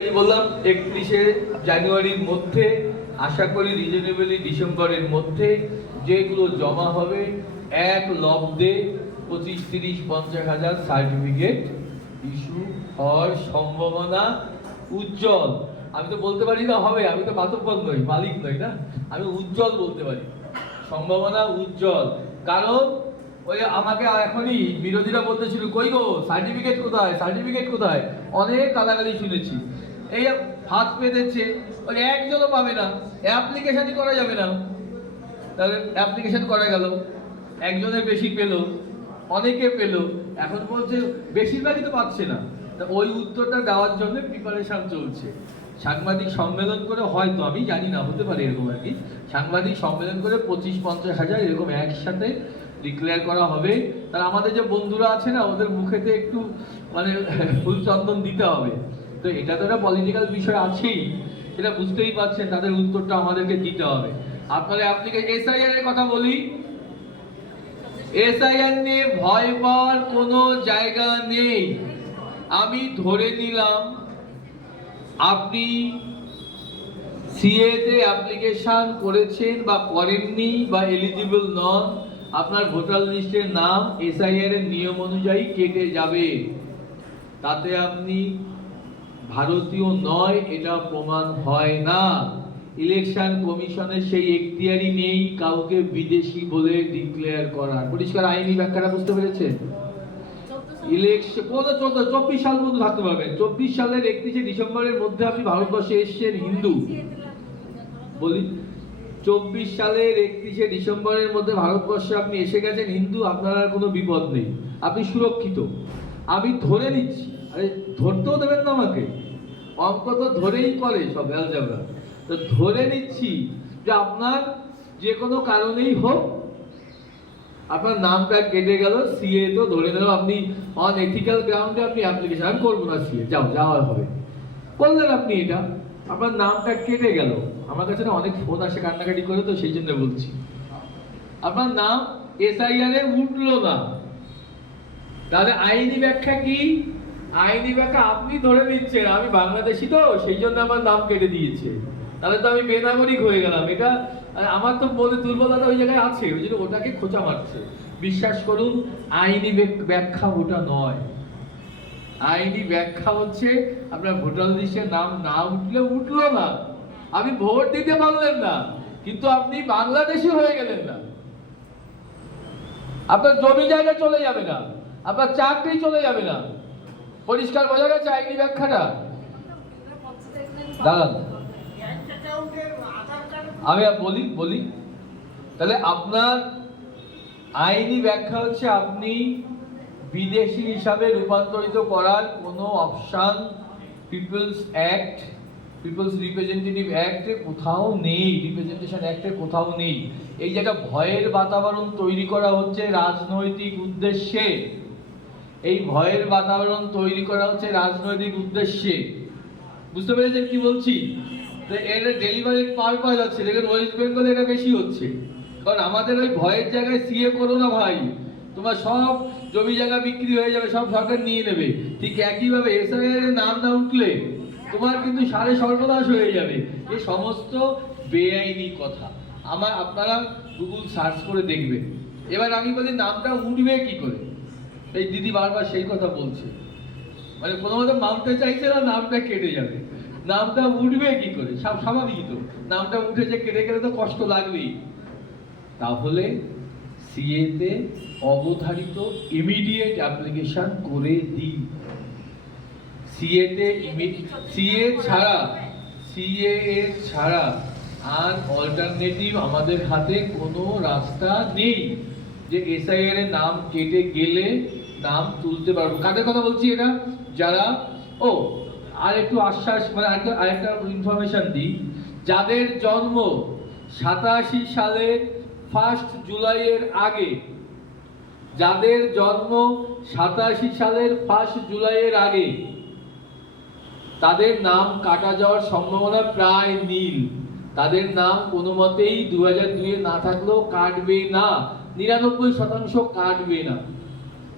এই বললাম, একত্রিশে জানুয়ারির মধ্যে, আশা করি রিজনেবলি ডিসেম্বরের মধ্যে যেগুলো জমা হবে, এক লব্ধে পঁচিশ, তিরিশ, পঞ্চাশ হাজার সার্টিফিকেট ইস্যু হওয়ার সম্ভাবনা উজ্জ্বল। আমি তো বলতে পারি না হবে, আমি তো বাতব্বর নই, মালিক নই না? আমি উজ্জ্বল বলতে পারি। সম্ভাবনা উজ্জ্বল। কারণ, ওই আমাকে এখনই বিরোধীরা বলতেছিল কই গো, সার্টিফিকেট কোথায়? সার্টিফিকেট কোথায়? অনেক গালাগালি শুনেছি। এই হাত পেতেছে ওই একজনও পাবে না। অ্যাপ্লিকেশনই করা যাবে না। তাহলে অ্যাপ্লিকেশন করা গেল। একজনের বেশি পেল, অনেকে পেল। এখন বলছে বেশিরভাগই তো পাচ্ছে না। তা ওই উত্তরটা দেওয়ার জন্য প্রিপারেশন চলছে। সাংবাদিক সম্মেলন করে হয়তো, আমি জানি না, হতে পারে এরকম আর কি। সাংবাদিক সম্মেলন করে পঁচিশ পঞ্চাশ হাজার এরকম একসাথে ডিক্লেয়ার করা হবে। তার আমাদের যে বন্ধুরা আছে না, ওদের মুখেতে একটু মানে ফুল চন্দন দিতে হবে। তো এটা তো একটা পলিটিক্যাল বিষয় আছেই। এটা বুঝতেই পারছেন, তাদের উত্তরটা আমাদেরকে দিতে হবে। আপনারা অ্যাপ্লিকেশন এসআইআর এর কথা বলি। এসআইআর নিয়ে ভয় পাওয়ার কোনো জায়গা নেই। আমি ধরে নিলাম, আপনি সিএতে অ্যাপ্লিকেশন করেছেন বা করেননি বা এলিজিবল নন, আপনার ভোটার লিস্টের নাম এসআইআর এর নিয়ম অনুযায়ী কেটে যাবে। তাতে আপনি ভারতীয় নয়, এটা প্রমাণ হয় না। ইলেকশন কমিশনের সেই এখতিয়ারই নেই কাউকে বিদেশি বলে ডিক্লেয়ার করার। পরিষ্কার আইনি ব্যাখ্যাটা বুঝতে পেরেছেন ইলেকশন কোন চোদ্দ, চব্বিশ সাল পর্যন্ত থাকতে পারবেন চব্বিশ সালের একত্রিশে ডিসেম্বরের মধ্যে আপনি ভারতবর্ষে এসছেন হিন্দু। বলি চব্বিশ সালের একত্রিশে ডিসেম্বরের মধ্যে ভারতবর্ষে আপনি এসে গেছেন হিন্দু, আপনার আর কোনো বিপদ নেই। আপনি সুরক্ষিত। আমি ধরে নিচ্ছি আরে ধরতেও দেবেন না আমাকে। অঙ্ক তো ধরেই করে সব অ্যালজাবরা তো ধরে নিচ্ছি যে আপনার যে কোনো কারণেই হোক, আপনার নামটা কেটে গেল সিএ তো ধরে নিলাম আপনি অন এথিক্যাল গ্রাউন্ডে আপনি অ্যাপ্লিকেশন করব না সিএ যাও, যাওয়ার হবে। করলেন আপনি এটা। আপনার নামটা কেটে গেল। আমার কাছে না অনেক ফোন আসে কান্নাকাটি করে, তো সেই জন্য বলছি। আপনার নাম এসআইআর উঠল না। তাহলে আইনি ব্যাখ্যা কি? আইনি ব্যাখ্যা আপনি ধরে নিচ্ছেন, আমি বাংলাদেশি তো, সেই জন্য আমার নাম কেটে দিয়েছে। তাহলে তো আমি বেনাগরিক হয়ে গেলাম। এটা আমার তো বলে দুর্বলতা ওই জায়গায় আছে, ওই জন্য ওটাকে খোঁচা মারছে। বিশ্বাস করুন, আইনি ব্যাখ্যা ওটা নয়। আইনি ব্যাখ্যা হচ্ছে, আপনার ভোটার লিস্টের নাম না উঠলে উঠল না। আপনি ভোট দিতে পারলেন না, কিন্তু আপনি বাংলাদেশি হয়ে গেলেন না। আপনার জমি জায়গা চলে যাবে না, আপনার চাকরি চলে যাবে না। পরিষ্কার বোঝা গেছে আইনি ব্যাখ্যাটা? দাঁড়ান। আমি বলি বলি। তাহলে আপনার আইনি ব্যাখ্যা হচ্ছে আপনি বিদেশি হিসাবে রূপান্তরিত করার কোনো option, people's act, people's representative অ্যাক্টে কোথাও নেই, রিপ্রেজেন্টেশন অ্যাক্টে কোথাও নেই। এই যে একটা ভয়ের বাতাবরণ তৈরি করা হচ্ছে রাজনৈতিক উদ্দেশ্যে এই ভয়ের বাতাবরণ তৈরি করা হচ্ছে রাজনৈতিক উদ্দেশ্যে। বুঝতে পেরেছেন কি বলছি? তো এর ডেলিভারি পার পাওয়া যাচ্ছে। দেখেন ওয়েস্ট বেঙ্গলে এটা বেশি হচ্ছে। কারণ আমাদের ওই ভয়ের জায়গায় সিএ করো না ভাই। তোমার সব জমি জায়গা বিক্রি হয়ে যাবে, সব সরকার নিয়ে নেবে। ঠিক একইভাবে এসআইআর এর নাম না উঠলে তোমার কিন্তু সাড়ে সর্বনাশ হয়ে যাবে। এই সমস্ত বেআইনি কথা। আমার, আপনারা গুগল সার্চ করে দেখবেন। এবার আমি বলি, নামটা উঠবে কি করে? এই দিদি বারবার সেই কথা বলছে। মানে কোনো মতো মানতে চাইছে না, নামটা কেটে যাবে। নামটা উঠবে কি করে? সব স্বাভাবিক তো। নামটা উঠেছে, কেটে গেলে তো কষ্ট লাগবেই। তাহলে সিএতে অবধারিত ইমিডিয়েট অ্যাপ্লিকেশন করে দিই। সিএতে সিএ ছাড়া সিএ ছাড়া আর অল্টারনেটিভ আমাদের হাতে কোনো রাস্তা নেই। যে এসআইআর এর নাম কেটে গেলে নাম তুলতে পারব। কাদের কথা বলছি এটা? যারা, ও, আর একটু আশ্বাস মানে আরেকটা আরেকটা ইনফরমেশন দিই। যাদের জন্ম সাতাশি সালের ফার্স্ট জুলাইয়ের আগে, যাদের জন্ম সাতাশি সালের ফার্স্ট জুলাইয়ের আগে, তাদের নাম কাটা যাওয়ার সম্ভাবনা প্রায় নীল। তাদের নাম কোনো মতেই দু হাজার দুইয়ে না থাকলেও কাটবে না। নিরানব্বই শতাংশ কাটবে না।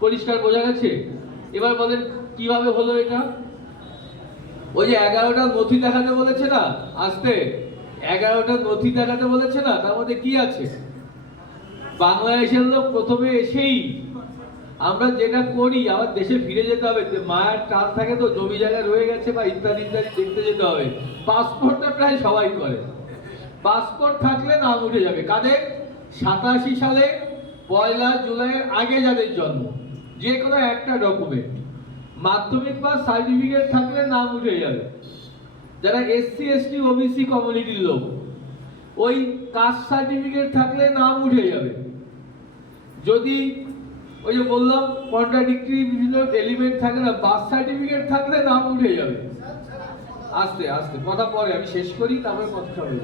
পরিষ্কার বোঝা গেছে? এবার বলেন, কীভাবে হলো এটা? ওই যে এগারোটা নথি দেখাতে বলেছে না, আসতে? এগারোটা নথি দেখাতে বলেছে না, তার মধ্যে কি আছে? বাংলাদেশের লোক প্রথমে এসেই আমরা যেটা করি, আবার দেশে ফিরে যেতে হবে। মায়ের টান থাকে তো, জমি জায়গা রয়ে গেছে বা ইত্যাদি ইত্যাদি দেখতে যেতে হবে। পাসপোর্টটা প্রায় সবাই করে। পাসপোর্ট থাকলে নাম উঠে যাবে। কাদের? সাতাশি সালে পয়লা জুলাইয়ের আগে যাদের জন্ম, যে কোনো একটা ডকুমেন্ট মাধ্যমিক বা সার্টিফিকেট থাকলে নাম উঠে যাবে। যারা এসসি এসটি ওবিসি কমিউনিটির লোক, ওই কাস্ট সার্টিফিকেট থাকলে নাম উঠে যাবে। যদি ওই যে বললাম কন্ট্রাডিক্টরি বিভিন্ন এলিমেন্ট থাকে না বার্থ সার্টিফিকেট থাকলে নাম উঠে যাবে। আস্তে আস্তে, কথা পরে, আমি শেষ করি, তারপরে কথা হবে।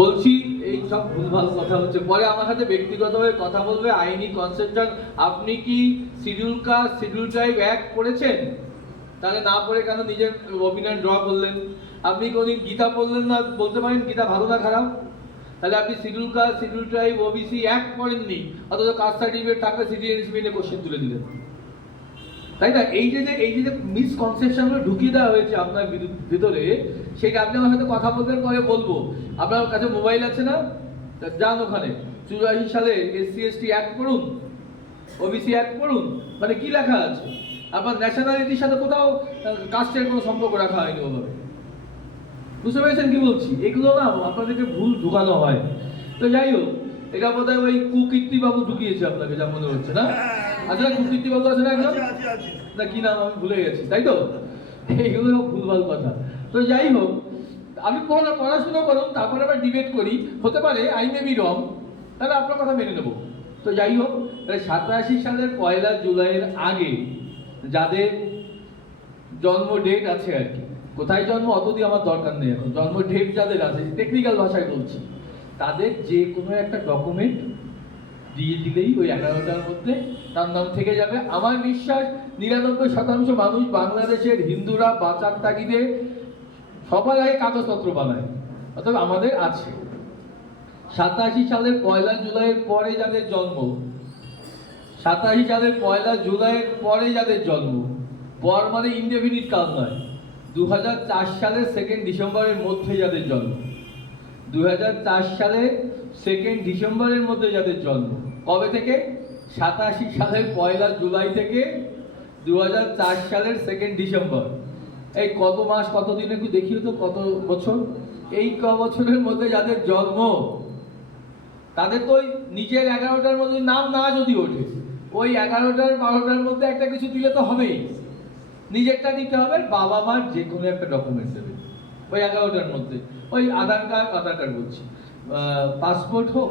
বলছি, এই সব ভুলভাল কথা হচ্ছে। পরে আমার সাথে ব্যক্তিগতভাবে কথা বলবে, আইনি কনসেপশন আপনি কি schedule caste schedule tribe act পড়েছেন তাহলে না পড়ে কেন নিজের অপিনিয়ন ড্র করলেন? আপনি কোনদিন গীতা পড়লেন না, বলতে পারেন গীতা ভালো না খারাপ? তাহলে আপনি schedule caste schedule tribe OBC act পড়েননি, অথচ কাস্ট সার্টিফিকেট থাকলে সিটিজেনশিপ নিয়ে কোশ্চেন তুলে দিলেন। তাই না? এই যে যে এই যে মিসকনসেপশনগুলো ঢুকিয়ে দেওয়া হয়েছে আপনার ভিতরে, সেটা আপনি আমার সাথে কথা বলতে পরে বলব। আপনার কাছে মোবাইল আছে না? যান ওখানে। চুরাশি সালে এসসি এসটি অ্যাক্ট পড়ুন ওবিসি অ্যাক্ট করুন। মানে কি লেখা আছে? আপনার ন্যাশনালিটির সাথে কোথাও কাস্টের কোনো সম্পর্ক রাখা হয়নি ওভাবে। বুঝতে পেরেছেন কি বলছি? এগুলো না আপনাদেরকে ভুল ঢুকানো হয়। তো যাই হোক, এটা বোধ হয় ওই কুকীর্তি বাবু ঢুকিয়েছে আপনাকে, যা মনে হচ্ছে, না? আছে না একজন আছে, আছে, আছে। না কি নাম? আমি ভুলে গেছি তাই তো? এইগুলো ভুলভাল কথা। তো যাই হোক আমি পড়া- পড়াশোনা করুন তারপরে আবার ডিবেট করি। হতে পারে আই মে বি রং তাহলে আপনার কথা মেনে নেব। তো যাই হোক সাতাশি সালের পয়লা জুলাইয়ের আগে যাদের জন্ম ডেট আছে আর কি কোথায় জন্ম অত দিয়ে আমার দরকার নেই এখন। জন্ম ডেট যাদের আছে টেকনিক্যাল ভাষায় বলছি তাদের যে কোনো একটা ডকুমেন্ট দিয়ে দিলেই ওই এগারোটার মধ্যে তার নাম থেকে যাবে। আমার বিশ্বাস, নিরানব্বই শতাংশ মানুষ বাংলাদেশের হিন্দুরা, বাঁচার তাগিদে সবার আগে কাগজপত্র বানায় অর্থাৎ আমাদের আছে। সাতাশি সালের পয়লা জুলাইয়ের পরে যাদের জন্ম, সাতাশি সালের পয়লা জুলাইয়ের পরে যাদের জন্ম, পর মানে ইনডেফিনিট কাল নয় দু সালের সেকেন্ড ডিসেম্বরের মধ্যে যাদের জন্ম দুই হাজার চার সালে সেকেন্ড ডিসেম্বরের মধ্যে যাদের জন্ম। কবে থেকে? সাতাশি সালের পয়লা জুলাই থেকে দু হাজার চার সালের সেকেন্ড ডিসেম্বর। এই কত মাস, কত দিন একটু দেখিও তো, কত বছর? এই ক বছরের মধ্যে যাদের জন্ম, তাদের তো ওই নিজের এগারোটার মধ্যে নাম না যদি ওঠে, ওই এগারোটার বারোটার মধ্যে একটা কিছু দিলে তো হবেই। নিজেরটা দিতে হবে বাবা মার যে কোনো একটা ডকুমেন্ট দেবে, ওই এগারোটার মধ্যে। ওই আধার কার্ড আধার কার্ড বলছি। পাসপোর্ট হোক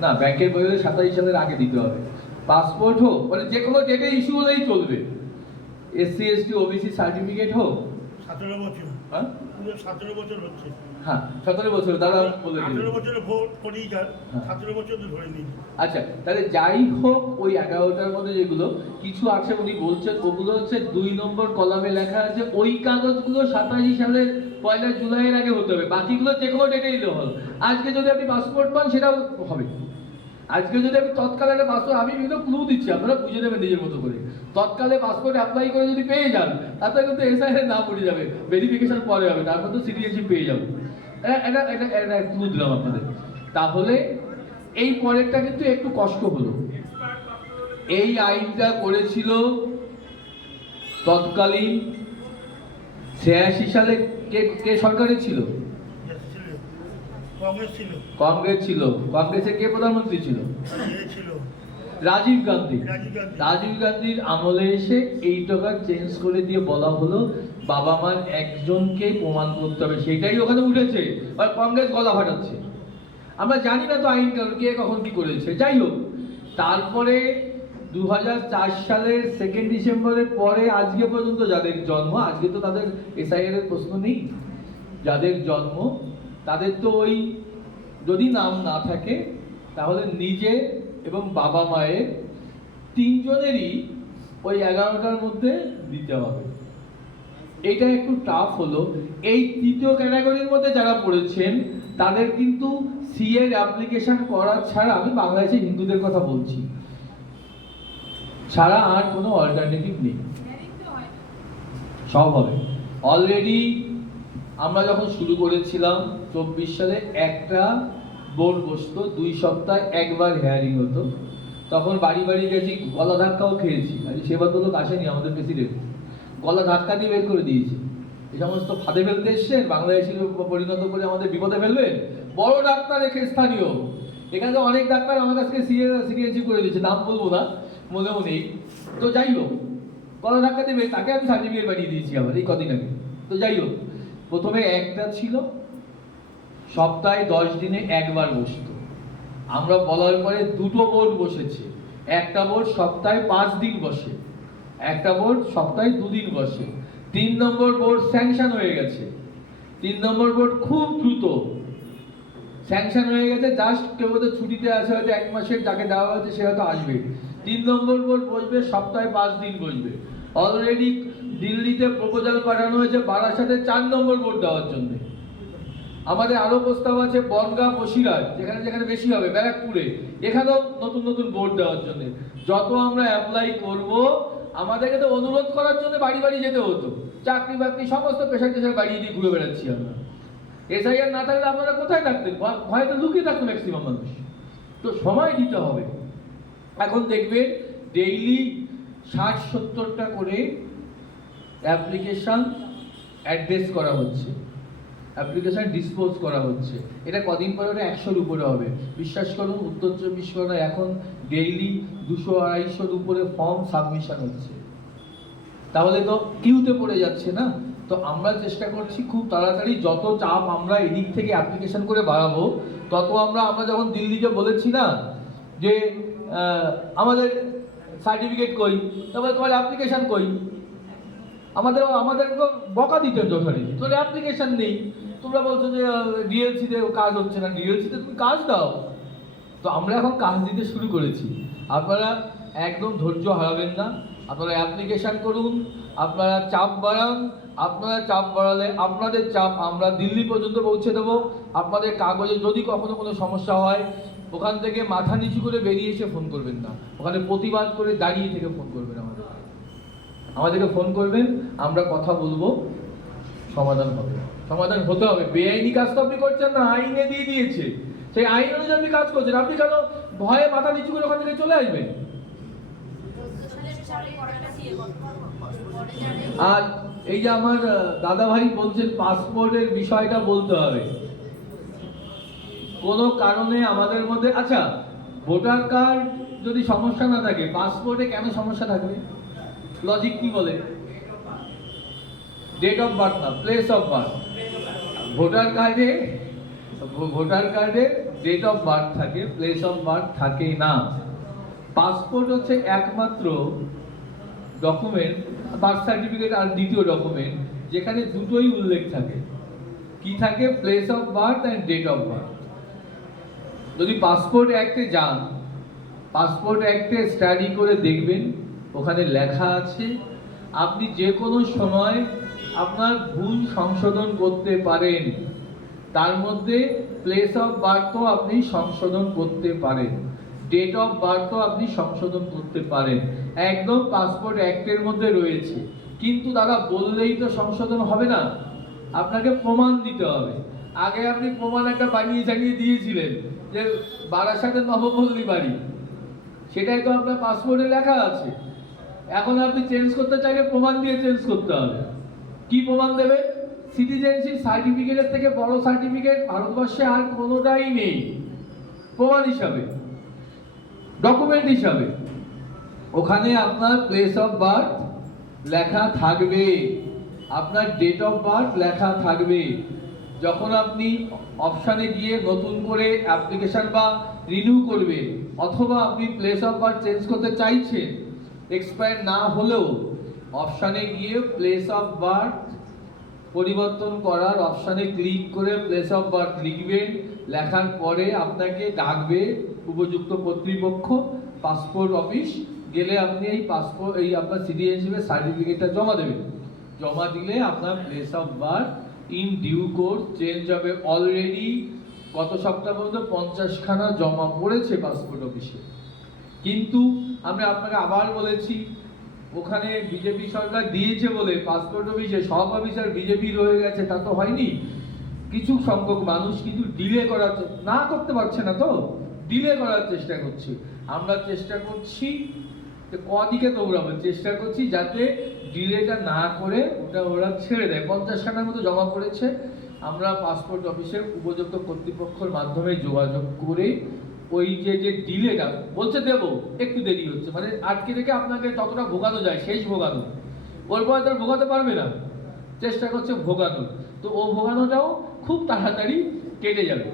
না ব্যাংকের বই হলে সাতাশ সালের আগে দিতে হবে। পাসপোর্ট হোক মানে যে কোনো ডেটে ইস্যু হলেই চলবে। এসসি এসটি ওবিসি সার্টিফিকেট হোক। সতেরো বছর। হ্যাঁ? সতেরো বছর হচ্ছে। হ্যাঁ সতেরো বছর দাদা বলে আঠেরো বছরে ভোট করেই যান হ্যাঁ। সতেরো বছর ধরে নিন। আচ্ছা তাহলে যাই হোক ওই এগারোটার মধ্যে যেগুলো কিছু আছে উনি বলছেন ওগুলো হচ্ছে দুই নম্বর কলামে লেখা আছে ওই কাগজগুলো সাতাশি সালের পয়লা জুলাইয়ের আগে হতে হবে। বাকিগুলো যে কোনো ডেটে দিলে হলো আজকে যদি আপনি পাসপোর্ট পান সেটাও হবে। আজকে যদি আমি তৎকালে পাসপোর্ট আমি বিভিন্ন ক্লু দিচ্ছি, আপনারা বুঝে নেবেন নিজের মতো করে। তৎকালে পাসপোর্ট অ্যাপ্লাই করে যদি পেয়ে যান তাতে কিন্তু এসআই এর নাম উঠে যাবে ভেরিফিকেশন পরে হবে, তারপর তো সিটিজেনশিপ পেয়ে যাব। এটা এটা এটা ক্লু দিলাম আপনাদের। তাহলে এই পরেরটা কিন্তু একটু কষ্ট হলো। এই আইনটা করেছিল তৎকালীন ছিয়াশি সালে কে কে সরকারে ছিল। কংগ্রেস ছিল। কংগ্রেস কে প্রধানমন্ত্রী ছিল? রাজীব গান্ধী। রাজীব গান্ধীর আমলে এসে এই টাকা চেঞ্জ করে দিয়ে বলা হলো বাবা মার একজনকে প্রমাণ করতে হবে। সেটাই ওখানে উঠেছে। আর কংগ্রেস গলা ফাটাচ্ছে। আমরা জানি না তো আইন কানুন কে কখন কি করেছে। যাই হোক তারপরে দু হাজার চার সালের সেকেন্ড ডিসেম্বরের পরে আজকে পর্যন্ত যাদের জন্ম, আজকে তো তাদের এসআইআর প্রশ্ন নেই। যাদের জন্ম, তাদের তো ওই যদি নাম না থাকে, তাহলে নিজে এবং বাবা মায়ের তিনজনেরই ওই এগারোটার মধ্যে দিতে হবে। এটা একটু টাফ হলো। এই তৃতীয় ক্যাটাগরির মধ্যে যারা পড়েছেন, তাদের কিন্তু সি এর অ্যাপ্লিকেশন করা ছাড়া আমি বাংলাদেশে হিন্দুদের কথা বলছি। ছাড়া আর কোনো অল্টারনেটিভ নেই। সব হবে। অলরেডি আমরা যখন শুরু করেছিলাম চব্বিশ সালে, একটা বোর্ড বসতো, দুই সপ্তাহ একবার হেয়ারিং হতো। তখন বাড়ি বাড়ি গেছি, গলা ধাক্কাও খেয়েছি। আর সেবার লোক আসেনি, আমাদের প্রেসিডেন্ট গলা ধাক্কা দিয়ে বের করে দিয়েছে। এই সমস্ত ফাঁদে ফেলতে এসছেন বাংলাদেশি পরিণত করে আমাদের বিপদে ফেলবেন। বড় ডাক্তার রেখে স্থানীয়। এখানে অনেক ডাক্তার আমার কাছ সিরিয়াস সিরিয়াসি করে দিয়েছে, নাম বলব না। মনেও নেই তো যাই হোক, গলা ধাক্কা দেবে, তাকে আমি সার্টিফিকেট বানিয়ে দিয়েছি আবার, এই কদিন আগে। তো যাই হোক, প্রথমে একটা ছিল, সপ্তাহে দশ দিনে একবার বসতো। আমরা বলার পরে দুটো বোর্ড বসেছে। একটা বোর্ড সপ্তাহে পাঁচ দিন বসে, একটা বোর্ড সপ্তাহে দুদিন বসে। তিন নম্বর বোর্ড স্যাংশন হয়ে গেছে। তিন নম্বর বোর্ড খুব দ্রুত স্যাংশন হয়ে গেছে। জাস্ট কেউ হয়তো ছুটিতে আছে, হয়তো এক মাসের যাকে দেওয়া হয়েছে, সে হয়তো আসবে। তিন নম্বর বোর্ড বসবে, সপ্তাহে পাঁচ দিন বসবে। অলরেডি দিল্লিতে প্রপোজাল পাঠানো হয়েছে, বারাসাতে চার নম্বর বোর্ড দেওয়ার জন্য। আমাদের আরও প্রস্তাব আছে, বনগাঁ বসিরহাট, যেখানে যেখানে বেশি হবে, ব্যারাকপুরে। এখানেও নতুন নতুন বোর্ড দেওয়ার জন্য। যত আমরা অ্যাপ্লাই করব, আমাদেরকে তো অনুরোধ করার জন্য বাড়ি বাড়ি যেতে হতো। চাকরি বাকরি সমস্ত পেশার টেশার বাড়িয়ে দিয়ে ঘুরে বেড়াচ্ছি আমরা। এসআইআর না থাকলে আপনারা কোথায় থাকতেন? ভয়- ভয়তে লুকিয়ে থাকতো ম্যাক্সিমাম মানুষ। তো সময় দিতে হবে। এখন দেখবেন ডেইলি ষাট সত্তরটা করে অ্যাপ্লিকেশান অ্যাড্রেস করা হচ্ছে। অ্যাপ্লিকেশান ডিসপোজ করা হচ্ছে। এটা কদিন পরে ওটা একশোর উপরে হবে। বিশ্বাস করুন, উত্তর চব্বিশ পরগনা এখন ডেইলি দুশো আড়াইশোর উপরে ফর্ম সাবমিশন হচ্ছে। তাহলে তো কিউতে পড়ে যাচ্ছে না? তো আমরা চেষ্টা করছি খুব তাড়াতাড়ি যত চাপ আমরা এদিক থেকে অ্যাপ্লিকেশন করে বাড়াবো, তত আমরা আমরা যখন দিল্লিকে বলেছি না যে আমাদের সার্টিফিকেট কই? তারপরে তোমার অ্যাপ্লিকেশান কই? আমাদের আমাদের তো বকা দিতেন যথারীতি তোর অ্যাপ্লিকেশান নেই। তোমরা বলছো যে ডিএলসিতে কাজ হচ্ছে না। ডিএলসিতে তুমি কাজ দাও। তো আমরা এখন কাজ দিতে শুরু করেছি। আপনারা একদম ধৈর্য হারাবেন না। আপনারা অ্যাপ্লিকেশন করুন। আপনারা চাপ বাড়ান। আপনারা চাপ বাড়ালে আপনাদের চাপ আমরা দিল্লি পর্যন্ত পৌঁছে দেবো। আপনাদের কাগজে যদি কখনো কোনো সমস্যা হয় ওখান থেকে মাথা নিচু করে বেরিয়ে এসে ফোন করবেন না। ওখানে প্রতিবাদ করে দাঁড়িয়ে থেকে ফোন করবেন আমাদের। আমাদেরকে ফোন করবেন, আমরা কথা বলব, সমাধান হবে। সমাধান হতে হবে। বেআইনি কাজ তো আপনি করছেন না, আইনে দিয়ে দিয়েছে। সেই আইন অনুযায়ী আপনি কাজ করছেন। আপনি কেন ভয়ে মাথা নিচু করে ওখান থেকে চলে আসবেন? আর এই যে আমার দাদা ভাই বলছেন পাসপোর্টের বিষয়টা বলতে হবে। কোনো কারণে আমাদের মধ্যে আচ্ছা ভোটার কার্ড যদি সমস্যা না থাকে, পাসপোর্টে কেন সমস্যা থাকবে? লজিক কি বলে? ডেট অফ বার্থ না প্লেস অফ বার্থ ভোটার কার্ডে ভোটার কার্ডে ডেট অফ বার্থ থাকে প্লেস অফ বার্থ থাকে না। পাসপোর্ট হচ্ছে একমাত্র ডকুমেন্ট বার্থ সার্টিফিকেট আর দ্বিতীয় ডকুমেন্ট যেখানে দুটোই উল্লেখ থাকে। কি থাকে? Place of birth and date of birth যদি পাসপোর্ট অ্যাক্টে যান পাসপোর্ট অ্যাক্টে স্টাডি করে দেখবেন, ওখানে লেখা আছে, আপনি যে কোনো সময় আপনার ভুল সংশোধন করতে পারেন। তার মধ্যে প্লেস অফ বার্থও আপনি সংশোধন করতে পারেন। ডেট অফ বার্থও আপনি সংশোধন করতে পারেন। একদম পাসপোর্ট অ্যাক্টের মধ্যে রয়েছে। কিন্তু দাদা বললেই তো সংশোধন হবে না। আপনাকে প্রমাণ দিতে হবে। আগে আপনি প্রমাণ একটা বানিয়ে জানিয়ে দিয়েছিলেন। যে বারাসাতের নবপল্লী বাড়ি, সেটাই তো আপনার পাসপোর্টে লেখা আছে। এখন আপনি চেঞ্জ করতে চাইলে প্রমাণ দিয়ে চেঞ্জ করতে হবে। কি প্রমাণ দেবে? সিটিজেনশিপ সার্টিফিকেটের থেকে বড় সার্টিফিকেট ভারতবর্ষে আর কোনোটাই নেই। প্রমাণ হিসাবে ডকুমেন্ট হিসাবে। ওখানে আপনার প্লেস অফ বার্থ লেখা থাকবে। আপনার ডেট অফ বার্থ লেখা থাকবে। যখন আপনি অপশানে গিয়ে নতুন করে অ্যাপ্লিকেশন বা রিনিউ করবেন, অথবা আপনি প্লেস অফ বার্থ চেঞ্জ করতে চাইছেন এক্সপায়ার না হলেও অপশানে গিয়ে প্লেস অফ বার্থ পরিবর্তন করার অপশানে ক্লিক করে প্লেস অফ বার্থ লিখবেন, লেখার পরে আপনাকে ডাকবে উপযুক্ত কর্তৃপক্ষ পাসপোর্ট অফিস গেলে আপনি এই পাসপোর্ট এই আপনার সিটিজেনশিপের সার্টিফিকেটটা জমা দেবেন। জমা দিলে আপনার place of birth in due course change হবে অলরেডি গত সপ্তাহ পর্যন্ত? পঞ্চাশখানা জমা পড়েছে পাসপোর্ট অফিসে কিন্তু আমরা আপনাকে আবার বলেছি, ওখানে বিজেপি সরকার দিয়েছে বলে পাসপোর্ট অফিসে সব অফিসার বিজেপি রয়ে গেছে, তা তো হয়নি। কিছু সংখ্যক মানুষ কিন্তু ডিলে করার না করতে পারছে না তো। ডিলে করার চেষ্টা করছে। আমরা চেষ্টা করছি কদিকে দৌড়াবো? চেষ্টা করছি যাতে ডিলেটা না করে ওটা ওরা ছেড়ে দেয়। পঞ্চাশ খানার মতো জমা করেছে। আমরা পাসপোর্ট অফিসের উপযুক্ত কর্তৃপক্ষের মাধ্যমে যোগাযোগ করে ওই যে যে ডিলেটা, বলছে দেবো, একটু দেরি হচ্ছে। মানে আটকে রেখে আপনাকে ততটা ভোগানো যায়, শেষ ভোগানো। ওর পরে তার ভোগাতে পারবে না। চেষ্টা করছে ভোগানো তো ও ভোগানোটাও খুব তাড়াতাড়ি কেটে যাবে।